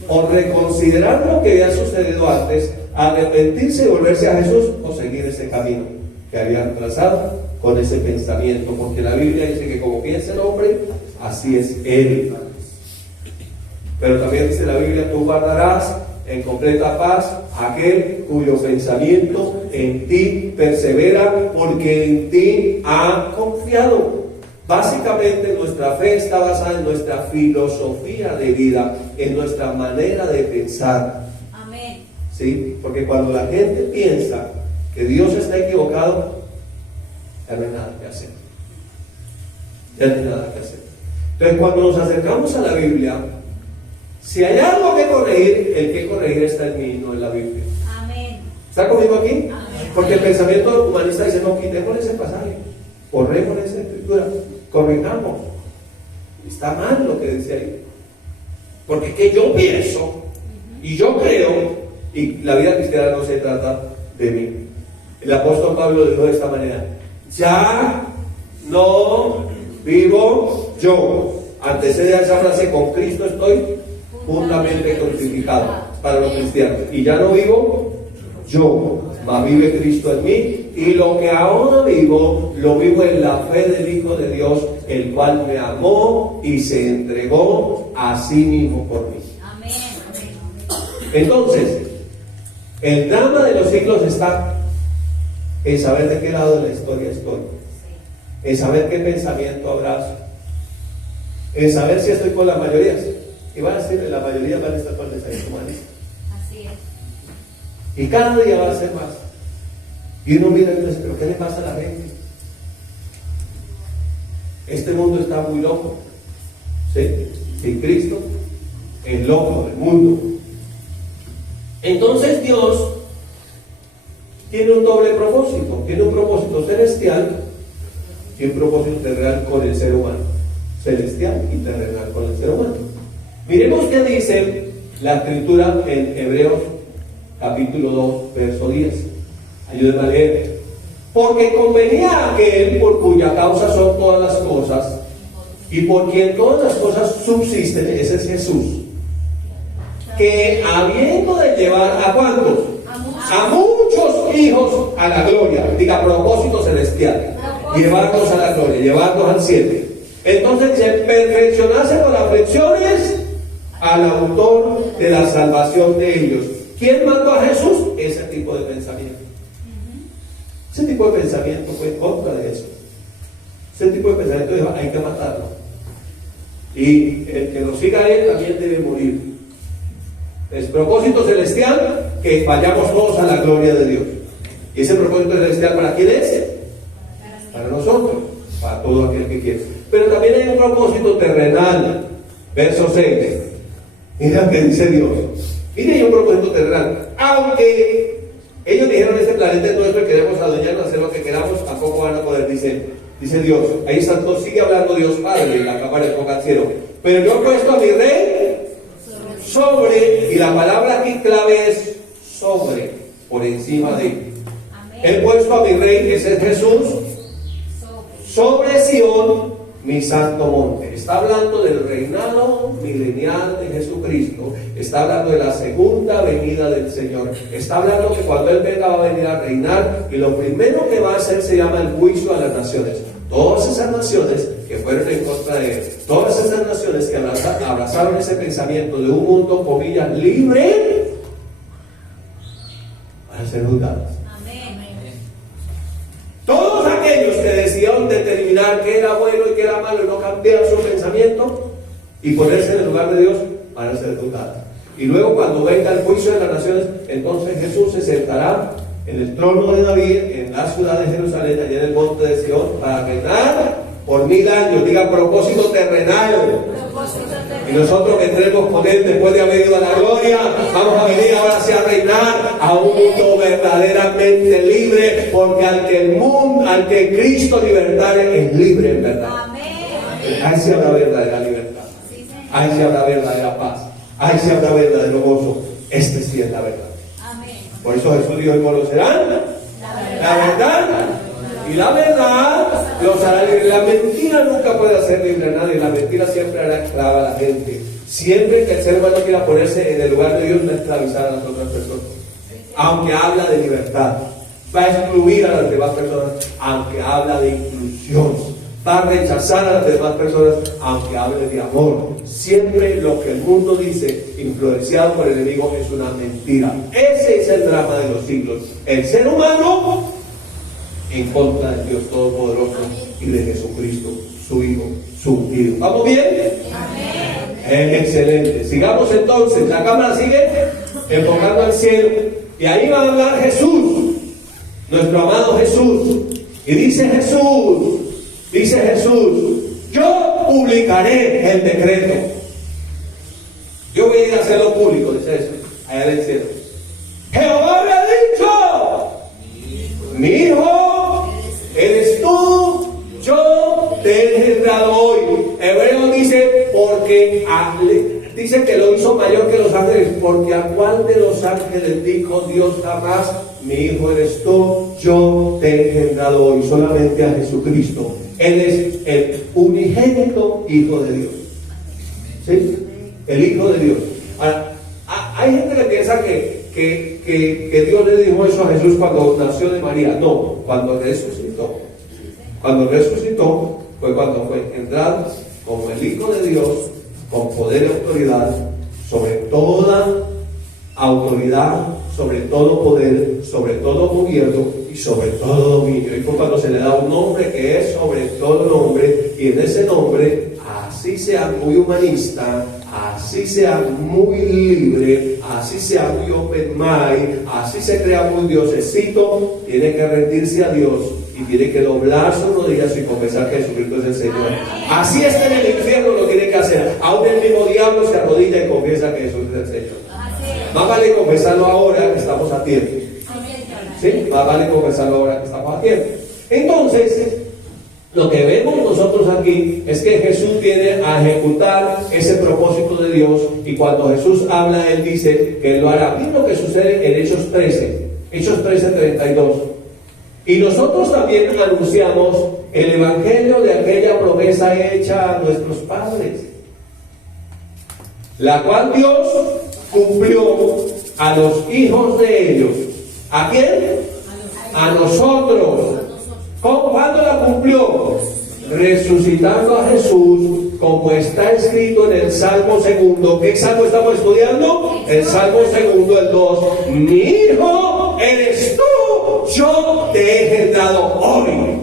o reconsiderar lo que había sucedido antes, arrepentirse y volverse a Jesús, o seguir ese camino que habían trazado con ese pensamiento, porque la Biblia dice que como piensa el hombre, así es él. Pero también dice la Biblia: tú guardarás en completa paz aquel cuyo pensamiento en ti persevera, porque en ti ha confiado. Básicamente nuestra fe está basada en nuestra filosofía de vida, en nuestra manera de pensar. Amén. ¿Sí? Porque cuando la gente piensa que Dios está equivocado, ya no hay nada que hacer. Ya no hay nada que hacer. Entonces, cuando nos acercamos a la Biblia, si hay algo que corregir, el que corregir está en mí, no en la Biblia. Amén. ¿Está conmigo aquí? Amén. Porque el pensamiento humanista dice: no, quitemos ese pasaje, borremos esa escritura, corrijamos. Está mal lo que dice ahí. Porque es que yo pienso y yo creo, y la vida cristiana no se trata de mí. El apóstol Pablo dijo de esta manera: ya no vivo yo. Antecede a esa frase: con Cristo estoy juntamente crucificado, para los cristianos. Y ya no vivo yo, mas vive Cristo en mí, y lo que ahora vivo, lo vivo en la fe del Hijo de Dios, el cual me amó y se entregó a sí mismo por mí. Amén. Entonces, el drama de los siglos está en saber de qué lado de la historia estoy, en saber qué pensamiento abrazo, en saber si estoy con las mayorías. Y van a decir, la mayoría van a estar con el pensamiento humanista. Así es. Y cada día va a ser más. Y uno mira y dice: ¿pero qué le pasa a la gente? Este mundo está muy loco. ¿Sí? Sin Cristo, el loco del mundo. Entonces Dios tiene un doble propósito. Tiene un propósito celestial y un propósito terrenal con el ser humano. Celestial y terrenal con el ser humano. Miremos qué dice la escritura en Hebreos capítulo 2, verso 10. Ayúdenme a leer. Porque convenía a aquel por cuya causa son todas las cosas, y por quien todas las cosas subsisten, ese es Jesús, que habiendo de llevar ¿a cuántos? A muchos hijos a la gloria. Diga: propósito celestial. Llevarlos a la gloria, llevarlos al cielo. Entonces dice: perfeccionarse por aflicciones al autor de la salvación de ellos. ¿Quién mandó a Jesús? Ese tipo de pensamiento. Ese tipo de pensamiento fue en contra de eso. Ese tipo de pensamiento dijo: hay que matarlo. Y el que lo siga a él también debe morir. Es propósito celestial que vayamos todos a la gloria de Dios. ¿Y ese propósito celestial para quién es? Para nosotros, para todo aquel que quiere. Pero también hay un propósito terrenal. Verso 6. Mira que dice Dios. Mire, hay un propósito terrenal. Aunque ellos dijeron: este planeta es nuestro y queremos adueñarnos, hacer lo que queramos, tampoco van a poder. Dice Dios. Ahí está, sigue hablando Dios Padre en la cámara de boca al cielo. Pero yo he puesto a mi rey sobre, y la palabra aquí clave es sobre, por encima de. He puesto a mi rey, ese es Jesús, sobre Sión, mi santo monte. Está hablando del reinado milenial de Jesucristo. Está hablando de la segunda venida del Señor. Está hablando que cuando Él venga va a venir a reinar, y lo primero que va a hacer se llama el juicio a las naciones. Todas esas naciones que fueron en contra de Él, todas esas naciones que abrazaron ese pensamiento de un mundo, comillas, libre, van a ser juzgadas. Todos aquellos que decidieron determinar qué era bueno y qué era malo y no cambiar su pensamiento y ponerse en el lugar de Dios, van a ser juzgados. Y luego, cuando venga el juicio de las naciones, entonces Jesús se sentará en el trono de David, en la ciudad de Jerusalén, allá en el monte de Sion, para reinar por 1000 años. Diga, propósito terrenal. Y nosotros vendremos con Él después de haber ido a la gloria. Vamos a venir ahora sí a reinar a un mundo verdaderamente libre, porque al que Cristo libertare es libre en verdad. Ahí se habrá verdadera libertad. Ahí se habrá verdadera paz. Ahí se habrá verdadero gozo. Este sí es la verdad. Por eso Jesús dijo: y conocerán la verdad, y la verdad los hará libre. La mentira nunca puede hacer libre a nadie. La mentira siempre hará esclava a la gente. Siempre que el ser humano quiera ponerse en el lugar de Dios, va a esclavizar a las otras personas. Aunque habla de libertad, va a excluir a las demás personas. Aunque habla de inclusión, va a rechazar a las demás personas. Aunque hable de amor. Siempre lo que el mundo dice, influenciado por el enemigo, es una mentira. Ese es el drama de los siglos. El ser humano en contra del Dios Todopoderoso y de Jesucristo, su Hijo, su ungido. ¿Vamos bien? Amén. Excelente. Sigamos entonces. La cámara sigue enfocando al cielo. Y ahí va a hablar Jesús, nuestro amado Jesús. Y dice Jesús, yo publicaré el decreto. Yo voy a ir a hacerlo público, dice eso, allá en el cielo. Jehová me ha dicho: mi hijo eres tú, yo te he engendrado hoy. Hebreo dice, dice que lo hizo mayor que los ángeles, porque a cuál de los ángeles dijo Dios jamás: mi hijo eres tú, yo te he engendrado hoy. Solamente a Jesucristo. Él es el unigénito Hijo de Dios. ¿Sí? El Hijo de Dios. Ahora, hay gente que piensa que Dios le dijo eso a Jesús cuando nació de María. No, cuando resucitó. Cuando resucitó fue cuando fue engendrado como el Hijo de Dios, con poder y autoridad, sobre toda autoridad, sobre todo poder, sobre todo gobierno y sobre todo dominio. Y fue cuando se le da un nombre que es sobre todo nombre, y en ese nombre, así sea muy humanista, así sea muy libre, así sea muy open mind, así se crea muy diosecito, tiene que rendirse a Dios y tiene que doblar sus rodillas y confesar que Jesucristo es el Señor. Así está en el infierno, lo tiene que hacer. Aún el mismo diablo se arrodilla y confiesa que Jesús es el Señor. Más vale confesarlo ahora que estamos a tiempo. ¿Sí? Más vale confesarlo ahora que estamos a tiempo. Entonces, lo que vemos nosotros aquí es que Jesús viene a ejecutar ese propósito de Dios, y cuando Jesús habla, Él dice que Él lo hará. Miren lo que sucede en Hechos 13:32. Y nosotros también anunciamos el evangelio de aquella promesa hecha a nuestros padres, la cual Dios cumplió a los hijos de ellos. ¿A quién? A nosotros. ¿Cuándo la cumplió? Resucitando a Jesús, como está escrito en el Salmo 2. ¿Qué salmo estamos estudiando? El Salmo 2, el 2. Mi hijo eres tú, yo te he engendrado hoy.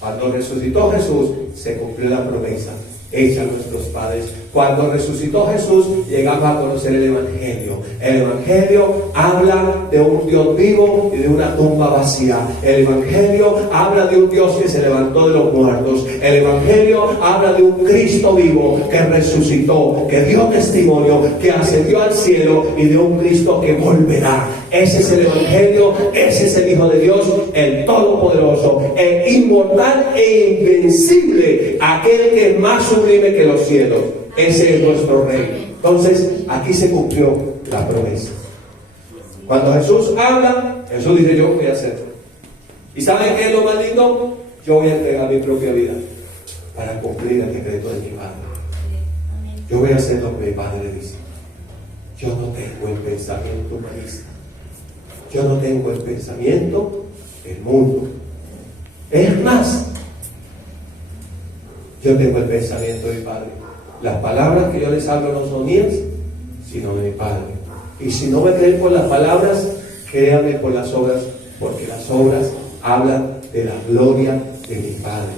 Cuando resucitó Jesús, se cumplió la promesa hecha a nuestros padres. Cuando resucitó Jesús, llegamos a conocer el Evangelio. El Evangelio habla de un Dios vivo y de una tumba vacía. El Evangelio habla de un Dios que se levantó de los muertos. El Evangelio habla de un Cristo vivo que resucitó, que dio testimonio, que ascendió al cielo, y de un Cristo que volverá. Ese es el Evangelio, ese es el Hijo de Dios, el Todopoderoso, el inmortal e invencible, aquel que es más sublime que los cielos. Ese es nuestro Rey. Entonces, aquí se cumplió la promesa. Cuando Jesús habla, Jesús dice: yo voy a hacerlo. ¿Y saben qué es lo más lindo? Yo voy a entregar mi propia vida. para cumplir el decreto de mi Padre. Amén. Yo voy a hacer lo que mi Padre dice. Yo no tengo el pensamiento humanista. Yo no tengo el pensamiento del mundo. Es más, yo tengo el pensamiento de mi Padre. Las palabras que yo les hablo no son mías, sino de mi Padre. Y si no me creen por las palabras, créanme por las obras, porque las obras hablan de la gloria de mi Padre.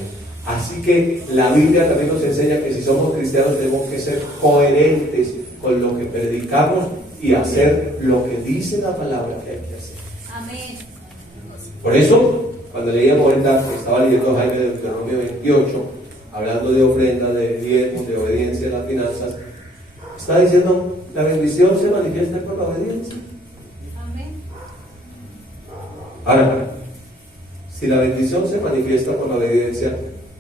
Así que la Biblia también nos enseña que si somos cristianos tenemos que ser coherentes con lo que predicamos y hacer lo que dice la palabra que hay que hacer. Amén. Por eso, cuando leíamos ahorita, estaba leyendo Jaime de Deuteronomio 28, hablando de ofrendas, de diezmos, de obediencia en las finanzas, está diciendo, la bendición se manifiesta por la obediencia. Amén. Ahora, si la bendición se manifiesta por la obediencia,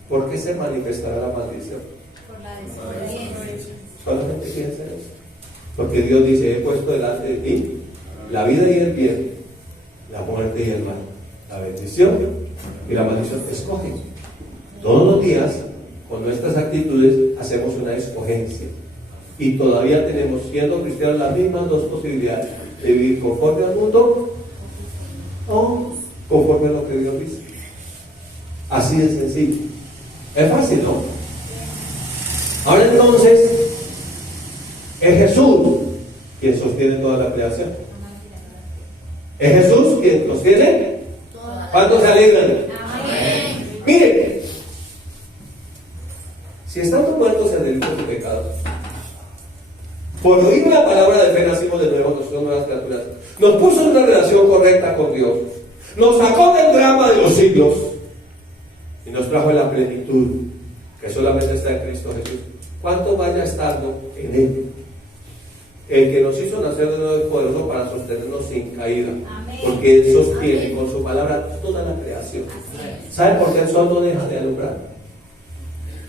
¿por qué se manifestará la maldición? Por la desobediencia. Solamente piensa en eso. Porque Dios dice, he puesto delante de ti la vida y el bien, la muerte y el mal, la bendición y la maldición. Escoge. Todos los días, con nuestras actitudes, hacemos una escogencia. Y todavía tenemos, siendo cristianos, las mismas dos posibilidades: de vivir conforme al mundo o conforme a lo que Dios dice. Así de sencillo. Es fácil, ¿no? Ahora entonces, es Jesús quien sostiene toda la creación. Es Jesús quien sostiene. ¿Cuántos se alegran? Amén. Miren, si estamos muertos en delitos y pecados, por oír la palabra de fe nacimos de nuevo, nosotros nuevas criaturas, nos puso en una relación correcta con Dios, nos sacó del drama de los siglos y nos trajo en la plenitud que solamente está en Cristo Jesús. ¿Cuánto vaya estando en Él? El que nos hizo nacer de nuevo es poderoso para sostenernos sin caída. Amén. Porque Él sostiene con su palabra toda la creación. ¿Sabe por qué el sol no deja de alumbrar?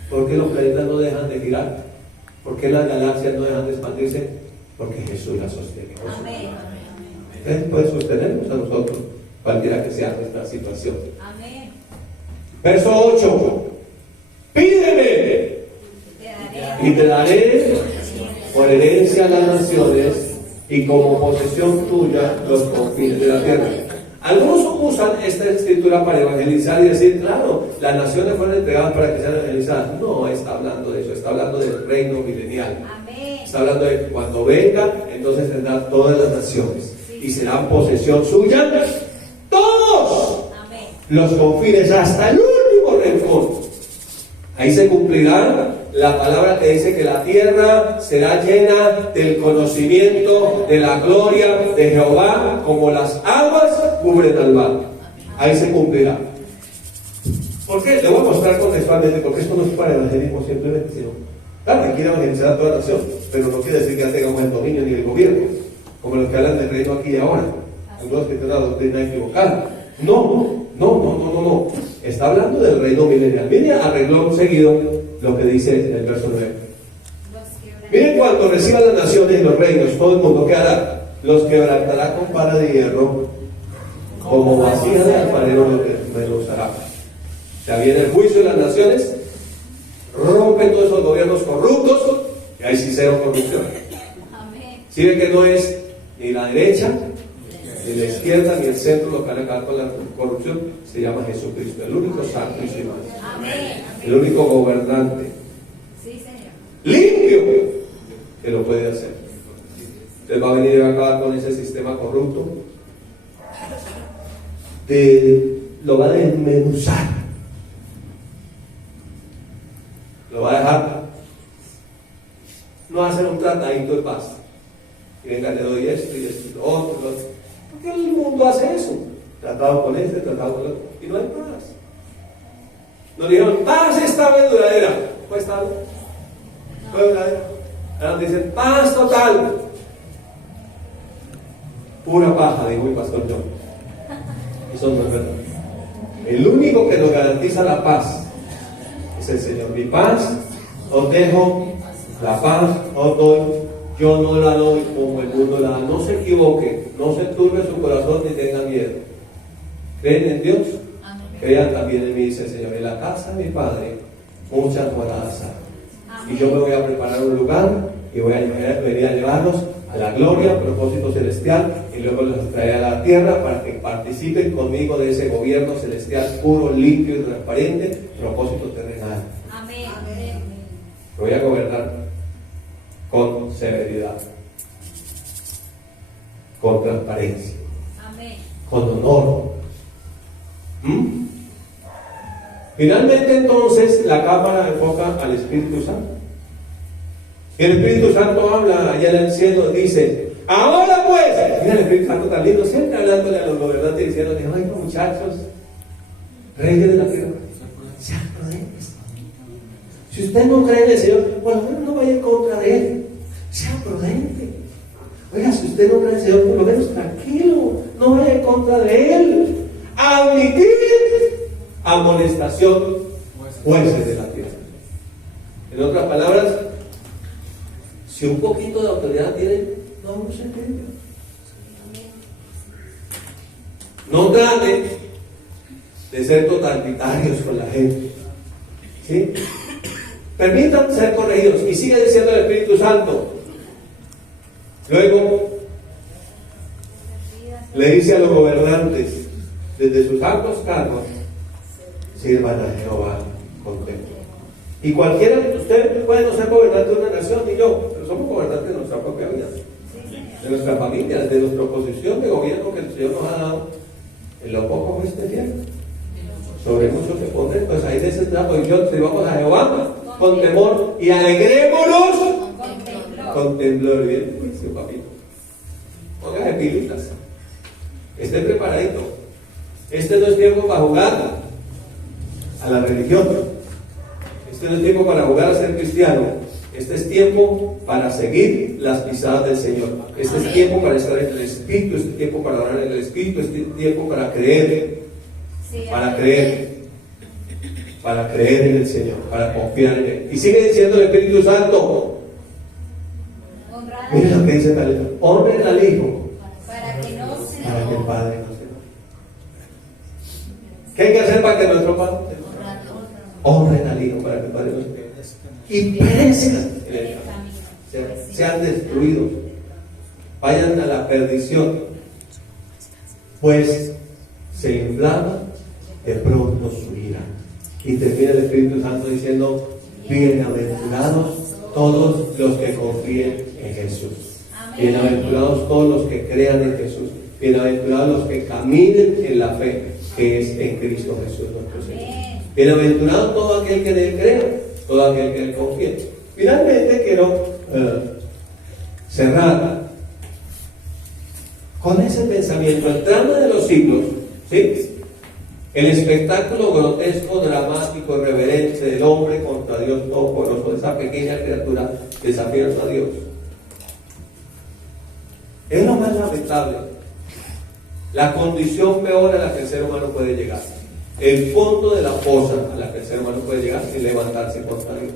¿Por qué los planetas no dejan de girar? ¿Por qué las galaxias no dejan de expandirse? Porque Jesús las sostiene. Amén. Él puede sostenernos a nosotros, cualquiera que sea nuestra situación. Amén. Verso 8. Pídeme Te daré. y te daré por herencia a las naciones y como posesión tuya los confines de la tierra. Algunos usan esta escritura para evangelizar y decir, claro, las naciones fueron entregadas para que sean evangelizadas. No está hablando de eso, está hablando del reino milenial. Amén. Está hablando de que cuando venga, entonces tendrá todas las naciones y serán posesión suya todos Amén. los confines hasta el último rincón. Ahí se cumplirá la palabra que dice que la tierra será llena del conocimiento de la gloria de Jehová, como las aguas cubren al mar. Ahí se cumplirá. ¿Por qué? Le voy a mostrar contextualmente, porque esto no es para evangelismo simplemente, sino, claro, que quiere evangelizar a toda la nación, pero no quiere decir que ya tengamos el dominio ni el gobierno, como los que hablan del reino aquí y ahora, algunos que tienen una doctrina equivocada. No. Está hablando del reino milenial. Miren a renglón seguido lo que dice en el verso 9. Miren, cuando reciban las naciones y los reinos, todo el mundo, ¿qué hará? Los quebrantará con vara de hierro, como vasija de alfarero lo usará. Ya viene el juicio de las naciones, rompen todos esos gobiernos corruptos, y ahí sí cero corrupción. Amén. Si ven que no es ni la derecha, ni la izquierda, ni el centro lo que van a acabar con la corrupción, se llama Jesucristo, el único santo y sin más, Amén. el único gobernante Sí, Señor. limpio que lo puede hacer. Él va a venir a acabar con ese sistema corrupto, lo va a desmenuzar, lo va a dejar, no va a hacer un tratadito de paz y venga, le doy esto y esto y lo otro, porque el mundo hace eso, tratado con este, tratado con el otro, y no hay paz. Nos dijeron, paz estable duradera. ¿Fue estable? ¿Fue duradera? Ahora nos dicen, paz total. Pura paja, dijo mi pastor John. Eso no es verdad. El único que nos garantiza la paz es el Señor. Mi paz os dejo, la paz os doy. Yo no la doy como el mundo la da. No se equivoque, no se turbe su corazón ni tenga miedo. ¿Creen en Dios? Amén. Crean también en mí, dice el Señor. En la casa de mi Padre muchas moradas hay. Amén. Y yo me voy a preparar un lugar y voy a venir a llevarlos a la gloria, propósito celestial, y luego los traeré a la tierra para que participen conmigo de ese gobierno celestial puro, limpio y transparente, propósito terrenal. Amén. Lo voy a gobernar con severidad, con transparencia, Amén. con honor. Finalmente, entonces, la cámara enfoca al Espíritu Santo. El Espíritu Santo habla allá en el cielo, dice: ahora pues, mira el Espíritu Santo tan lindo, siempre hablándole a los gobernantes diciendo: ay, muchachos, reyes de la tierra, sean prudentes. Si usted no cree en el Señor, por lo menos no vaya en contra de Él, sea prudente. Oiga, si usted no cree en el Señor, por lo menos tranquilo, no vaya en contra de Él. Admitir amonestación, jueces de la tierra. En otras palabras, si un poquito de autoridad tiene, no se entiende. No traten de ser totalitarios con la gente, ¿sí? Permitan ser corregidos. Y sigue diciendo el Espíritu Santo. Luego le dice a los gobernantes, desde sus altos cargos, sirvan a Jehová con temor. Y cualquiera, usted puede no ser gobernante de una nación, ni yo, pero somos gobernantes de nuestra propia vida, de nuestra familia, de nuestra posición de gobierno que el Señor nos ha dado. En lo poco fuiste fiel, sobre mucho te pondré. Pues ahí de esa posición sirvamos a Jehová con temor y alegrémonos con temblor. Bien, juicio, papito. Póngase pilitas. Esté preparadito. Este no es tiempo para jugar a la religión. Este no es tiempo para jugar a ser cristiano. Este es tiempo para seguir las pisadas del Señor. Este es tiempo para estar en el Espíritu. Este es tiempo para orar en el Espíritu. Este es tiempo para creer. Para creer en el Señor, para confiar en Él. Y sigue diciendo el Espíritu Santo. Mira lo que dice la letra: honren al Hijo para que no se para que el Padre no se enoje. ¿Qué hay que hacer para que nuestro Padre se enoje? Honren al Hijo para que el Padre no se enoje. Y perezcan en el camino, sean destruidos, vayan a la perdición, pues se inflama de pronto su ira. Y termina el Espíritu Santo diciendo: bienaventurados todos los que confíen en Jesús. Bienaventurados todos los que crean en Jesús. Bienaventurados los que caminen en la fe que es en Cristo Jesús nuestro Señor. Bienaventurado todo aquel que en Él crea, todo aquel que en Él confíe. Finalmente quiero cerrar con ese pensamiento. El drama de los siglos, ¿sí? El espectáculo grotesco, dramático, irreverente del hombre contra Dios Todopoderoso, de esa pequeña criatura desafiando a Dios, es lo más lamentable. La condición peor a la que el ser humano puede llegar, el fondo de la fosa a la que el ser humano puede llegar sin levantarse contra Dios.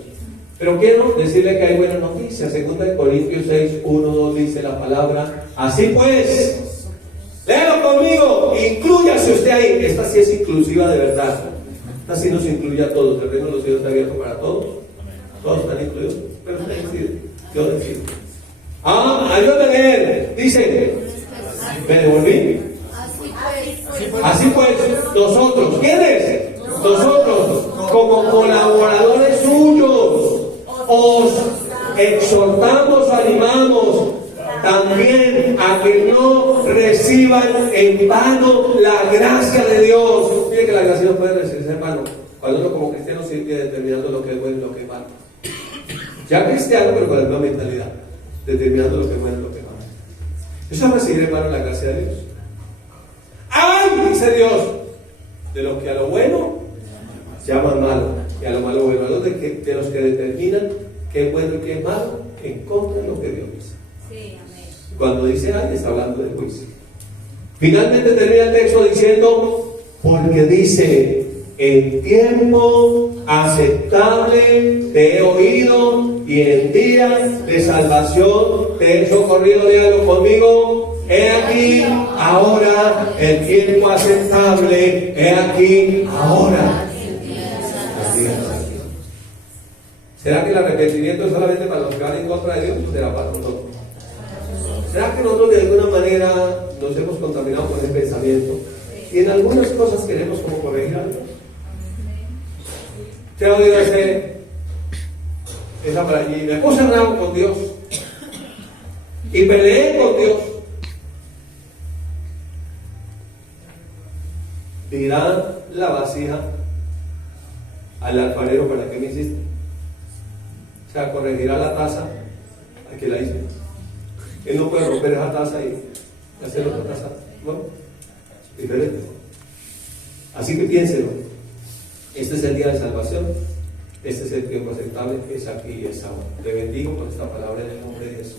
Pero quiero decirle que hay buenas noticias. 2 Corintios 6, 1, 2 dice la palabra: así pues, léalo conmigo, inclúyase usted ahí. Esta sí es inclusiva de verdad. Esta sí nos incluye a todos. El reino de los cielos está abierto para todos. Todos están incluidos. Pero usted decide. Yo decido. Ayúdame a leer. Dice: me devolví. Así pues, nosotros, ¿quiénes? Nosotros, como colaboradores suyos, os exhortamos, animamos también a que no reciban en vano la gracia de Dios. Mire que la gracia no puede recibirse en vano. Cuando uno como cristiano sigue determinando lo que es bueno y lo que es malo. Ya cristiano, pero con la misma mentalidad, determinando lo que es bueno y lo que es malo. Eso es recibir en vano la gracia de Dios. ¡Ay! Dice Dios, de los que a lo bueno llaman malo, y a lo malo bueno, de los que determinan qué es bueno y qué es malo, en contra de lo que Dios dice. Sí, amén. Cuando dice ay, está hablando de juicio. Finalmente termina el texto diciendo: porque dice, en tiempo aceptable te he oído, y en día de salvación te he socorrido. Dígalo conmigo: he aquí ahora el tiempo aceptable, he aquí ahora. ¿Será que el arrepentimiento es solamente para los que van en contra de Dios o será para nosotros? ¿Será que nosotros de alguna manera nos hemos contaminado con ese pensamiento y en algunas cosas queremos como corregir algo? ¿Te ha oído esa para allí? Me puse bravo con Dios y peleé con Dios. Dirá la vasija al alfarero: ¿para qué me hiciste? O sea, corregirá la taza al que la hizo. Él no puede romper esa taza y hacer otra taza, ¿no? Diferente. Así que piénselo. Este es el día de salvación. Este es el tiempo aceptable. Es aquí y es ahora. Te bendigo con esta palabra en el nombre de Jesús.